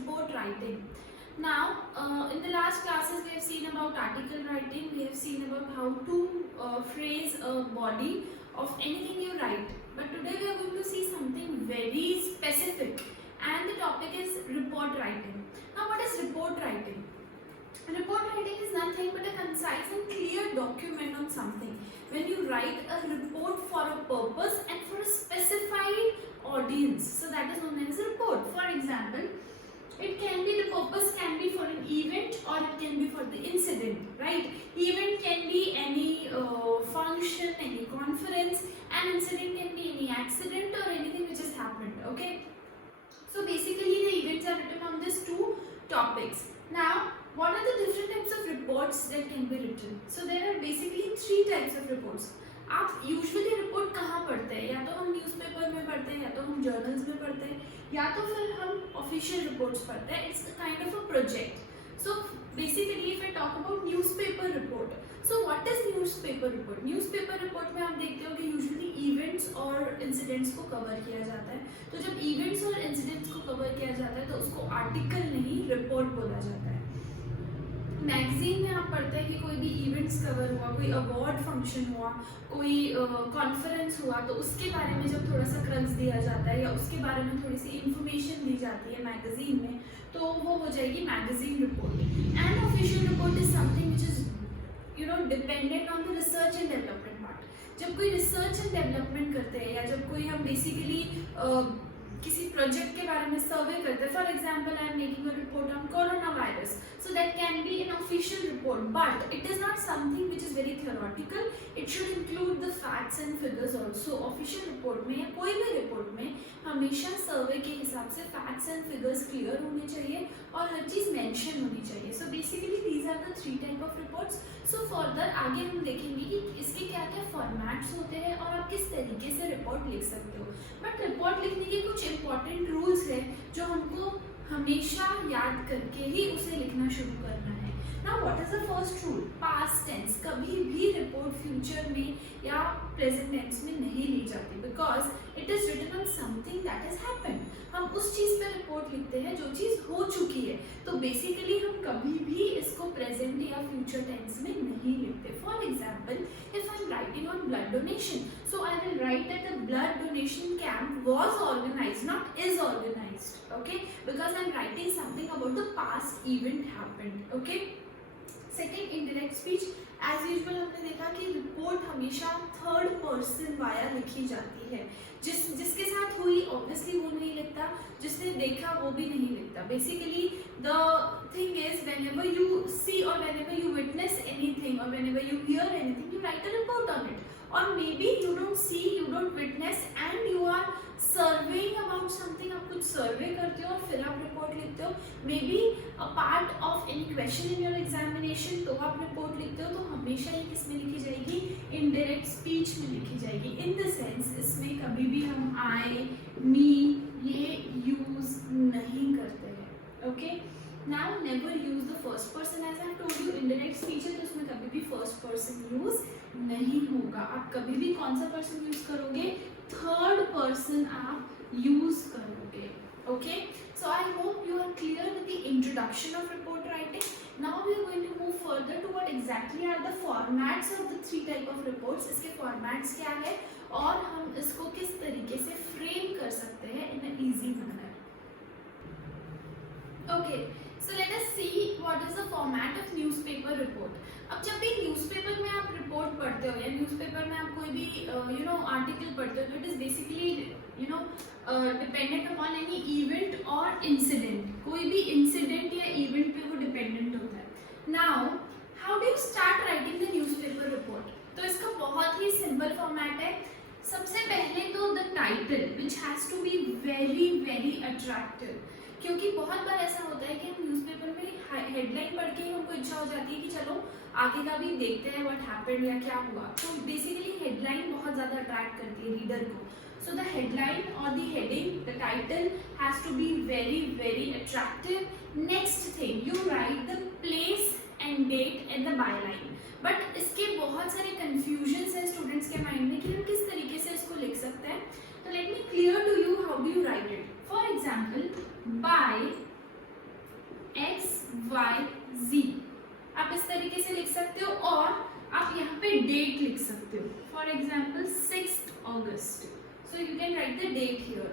report writing. Now, in the last classes, we have seen about article writing, we have seen about how to phrase a body of anything you write. But today we are going to see something very specific, and the topic is report writing. Now, what is report writing? Report writing is nothing but a concise and clear document on something. When you write a report for a purpose and for a specified audience, so that is known as a report. For example, it can be, the purpose can be for an event or it can be for the incident, right? Event can be any function, any conference, and incident can be any accident or anything which has happened, okay? So basically the events are written on these two topics. Now, what are the different types of reports that can be written? So there are basically three types of reports. आप usually report कहाँ पढ़ते हैं? या तो हम न्यूज़पेपर में पढ़ते हैं, या तो हम जर्नल्स में पढ़ते हैं, या तो फिर हम ऑफिशियल रिपोर्ट्स पढ़ते हैं. It's kind of a project. So basically if I talk about newspaper report, so what is newspaper report? Newspaper report में आप देखते हो कि यूजुअली इवेंट्स और इंसिडेंट्स को कवर किया जाता है. तो जब इवेंट्स और इंसिडेंट्स को कवर किया जाता है तो उसको आर्टिकल नहीं, रिपोर्ट बोला जाता है. मैगजीन में आप पढ़ते हैं कि कोई भी इवेंट्स कवर हुआ, कोई अवार्ड फंक्शन हुआ, कोई कॉन्फ्रेंस हुआ, तो उसके बारे में जब थोड़ा सा क्रक्स दिया जाता है या उसके बारे में थोड़ी सी इंफॉर्मेशन दी जाती है मैगजीन में, तो वो हो जाएगी magazine report. And official report is something which is dependent on the research and development part. जब कोई रिसर्च एंड डेवलपमेंट करते हैं या जब कोई हम बेसिकली किसी प्रोजेक्ट के बारे में सर्वे करते हैं, for example I am making a report on corona virus, so that can be an official report, but it is not something which is very theoretical. It should include the facts and figures also. Official report में या कोई भी रिपोर्ट में हमेशा सर्वे के हिसाब से facts and figures clear होने चाहिए और हर चीज़ मेंशन होनी चाहिए. So basically these are the three type of reports. So further आगे हम देखेंगे कि इसके क्या क्या फॉर्मेट्स होते हैं और आप किस तरीके से रिपोर्ट लिख सकते हो. बट रिपोर्ट लिखने के कुछ इंपॉर्टेंट रूल्स हैं जो हमको हमेशा याद करके ही उसे लिखना शुरू करना है. Now what is the first rule? Past tense. कभी भी रिपोर्ट फ्यूचर में या प्रेजेंट टेंस में नहीं ली जाती, because it is written on something that has happened. हम उस चीज़ पे रिपोर्ट लिखते हैं जो चीज़ हो चुकी है. तो बेसिकली हम कभी भी इसको प्रेजेंट या फ्यूचर टेंस में नहीं लिखते. For example, if I am writing on blood donation, so I will write that the blood donation camp was organised, not is organised, okay, because I'm writing something about the past event happened, okay. Second, indirect speech. As usual हमने देखा कि रिपोर्ट हमेशा third person via लिखी जाती है. जिसके साथ हुई ऑब्वियसली वो नहीं लिखता, जिसने देखा वो भी नहीं लिखता. Basically the thing is whenever you see or whenever you witness anything or whenever you hear anything, you write a report on it. Or maybe you don't see, you don't witness and you are surveying about something. आप कुछ सर्वे करते हो और फिर आप रिपोर्ट लिखते हो. May be a part of any question in your examination, तो आप रिपोर्ट लिखते हो. तो हमेशा ये किस में लिखी जाएगी? इनडायरेक्ट स्पीच में लिखी जाएगी. इन द सेंस इसमें कभी भी हम आई, मी ये यूज नहीं करते हैं. Okay. Now never use the first person. As I told you, indirect speech है तो उसमें कभी भी फर्स्ट पर्सन यूज नहीं होगा. आप कभी भी कौन सा पर्सन यूज करोगे? थर्ड पर्सन आप यूज करोगे. Okay. So I hope you are clear with the introduction of report writing. Now we are going to move further to what exactly are the formats of the three type of reports. इसके formats क्या है और हम इसको किस तरीके से फ्रेम कर सकते हैं in a easy manner. Okay, so let us see what is the format of newspaper report. अब जब भी न्यूज़पेपर में आप रिपोर्ट पढ़ते हो या न्यूज़पेपर में आप कोई भी आर्टिकल पढ़ते हो, तो it is basically dependent upon any event और इंसिडेंट. कोई भी इंसिडेंट या इवेंट पे वो डिपेंडेंट होता है. Now how do you start writing the newspaper report? तो इसका बहुत ही सिंपल फॉर्मेट है. सबसे पहले तो the title which has to be very very attractive. क्योंकि बहुत बार ऐसा होता है कि हम न्यूज़पेपर में हेडलाइन पढ़ के ही हमको इच्छा हो जाती है कि चलो आगे का भी देखते हैं व्हाट हैपेंड या क्या हुआ. तो बेसिकली हेडलाइन बहुत ज़्यादा अट्रैक्ट करती है रीडर को. सो द हेडलाइन और the heading, the title has to be very very attractive. Next thing, you write the place and date at the byline. But इसके बहुत सारे कन्फ्यूजन्स हैं स्टूडेंट्स के माइंड में कि हम किस तरीके से इसको लिख सकते हैं. तो let me clear to you how do you write it. For example, by Y G. आप इस तरीके से लिख सकते हो और आप यहाँ पे डेट लिख सकते हो, for example 6 August, so you can write the date here.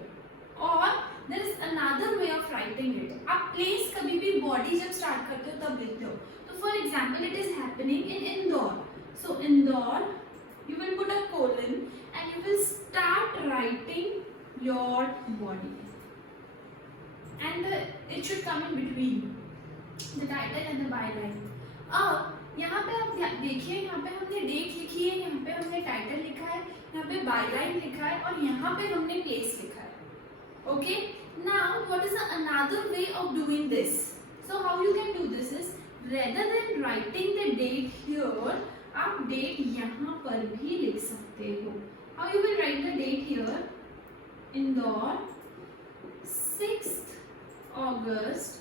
और there is another way of writing it. आप प्लेस कभी भी बॉडी जब स्टार्ट करते हो तब लिखते हो, तो for example it is happening in Indore, so Indore you will put a colon and you will start writing your body, and it should come in between the title and the byline. अब यहाँ पे आप देखिए, यहाँ पे हमने डेट लिखी है, यहाँ पे हमने टाइटल लिखा है, यहाँ पे बायलाइन लिखा है और यहाँ पे हमने प्लेस लिखा है। Okay, now what is another way of doing this? So how you can do this is, rather than writing the date here, आप डेट यहाँ पर भी लिख सकते हो। How you will write the date here? Indore 6th August,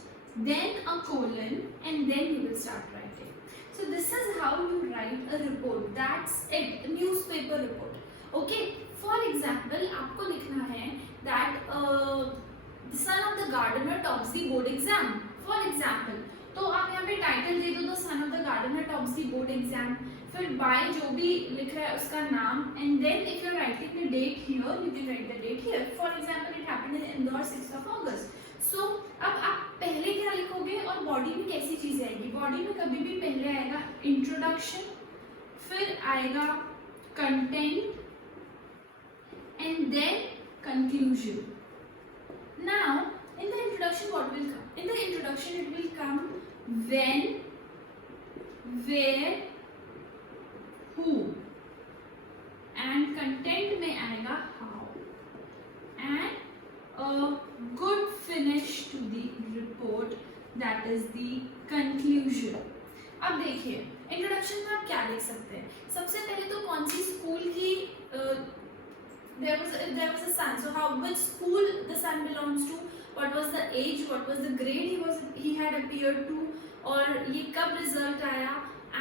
then a colon, and then you will start writing. So this is how you write a report. That's it, a newspaper report. Okay. For example, आपको लिखना है that the son of the gardener tops the board exam. For example, तो आप यहाँ पे title दे दो, son of the gardener tops the board exam, फिर बाय जो भी लिख रहा है उसका नाम, and then if you are writing the date here, you can write the date here. For example it happened in Indore 6 August। So अब आप पहले क्या लिखोगे और बॉडी में कैसी चीज आएगी? बॉडी में कभी भी पहले आएगा इंट्रोडक्शन, फिर आएगा content, and then conclusion. Now in the introduction what will come? In the introduction it will come when, where, who, and content में आएगा how, and a good finish to the report, that is the conclusion. अब देखिए इंट्रोडक्शन में आप क्या लिख सकते हैं? सबसे पहले तो कौन सी स्कूल की there was a son, so how, which school the son belongs to, what was the age, what was the grade he had appeared to, और ये कब result आया,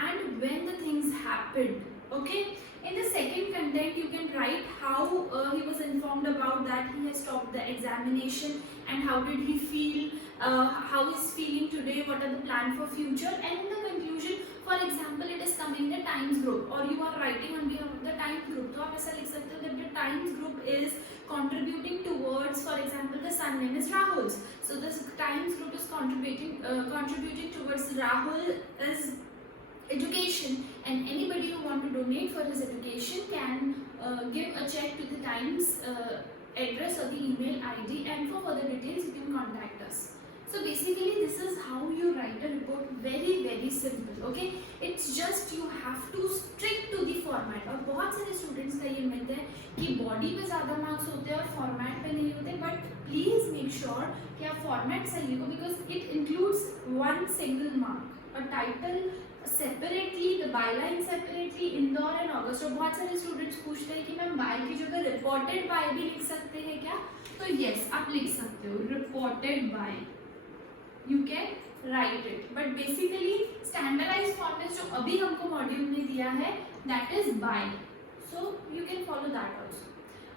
and when the things happened. Okay, in the second content you can write how he was informed about that he has stopped the examination, and how did he feel, how he's feeling today, what are the plan for future, and in the conclusion, for example it is coming the Times group, or you are writing on behalf of the Times group, तो आप ऐसा लिख सकते हो that the Times group is contributing towards, for example the son name is Rahul's, so this Times group is contributing towards Rahul's education, and anybody who want to donate for his education can give a check to the Times address or the email ID, and for further details you can contact us. So basically this is how you write a report, very simple. Okay, it's just you have to stick to the format. और बहुत सारे students का ये मिलता है कि body पे ज़्यादा marks होते हैं और format पे नहीं होते, but please make sure कि आप format सही हो, because it includes one single mark, a title separately, the byline separately, Indore and August। और बहुत सारे students पूछते हैं कि मैम by की जगह reported by भी लिख सकते हैं क्या? तो yes, आप लिख सकते हो reported by, you can write it, but basically standardized format जो अभी हमको मॉड्यूल में दिया है that is by, so you can follow that also.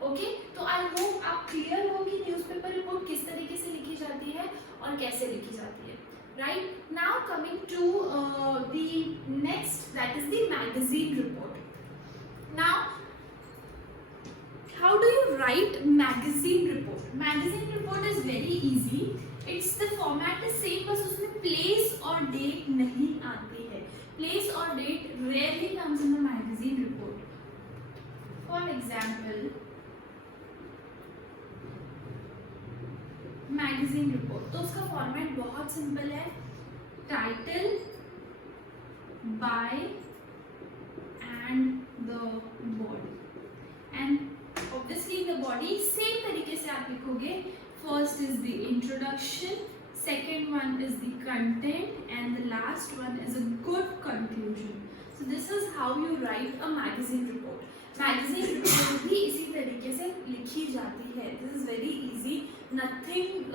Okay, तो I hope आप clear हो कि न्यूज़पेपर रिपोर्ट किस तरीके से लिखी जाती है और कैसे लिखी जाती है. Right, now coming to the next, that is the magazine report. Now how do you write magazine report? Magazine report is very easy. It's the format is same, बस उसमें place और date नहीं आती है. Place और date rarely comes in the magazine report. For example, magazine report, तो उसका format बहुत simple है. Title, by, and the body. And obviously the body same तरीके से आप लिखोगे. First is the introduction, second one is the content, and the last one is a good conclusion. So this is how you write a magazine report. Magazine report भी इसी तरीके से लिखी जाती है. This is very easy. Nothing,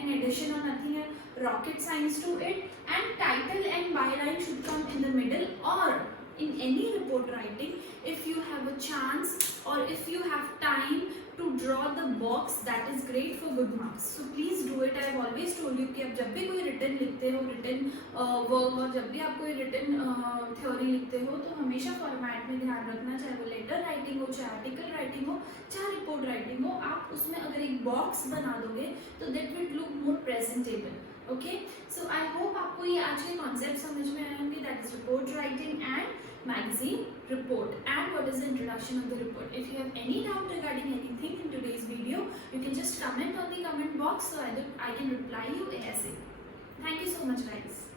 in addition or nothing rocket science to it. And title and byline should come in the middle, or in any report writing, if you have a chance or if you have time to draw the the box that is great for good marks. So please do it. I have always told you कि आप जब भी कोई written लिखते हो, written work और जब भी आप कोई written theory लिखते हो तो हमेशा format में ध्यान रखना, चाहे वो letter writing हो, चाहे article writing हो, चाहे report writing हो, आप उसमें अगर एक box बना दोगे तो that will look more presentable. Okay, so I hope आपको ये आज के concept समझ में आए होंगे, that is report writing and magazine report, and what is the introduction of the report. If you have any doubt regarding anything in today's video, you can just comment on the comment box so I can reply you ASAP. Thank you so much guys.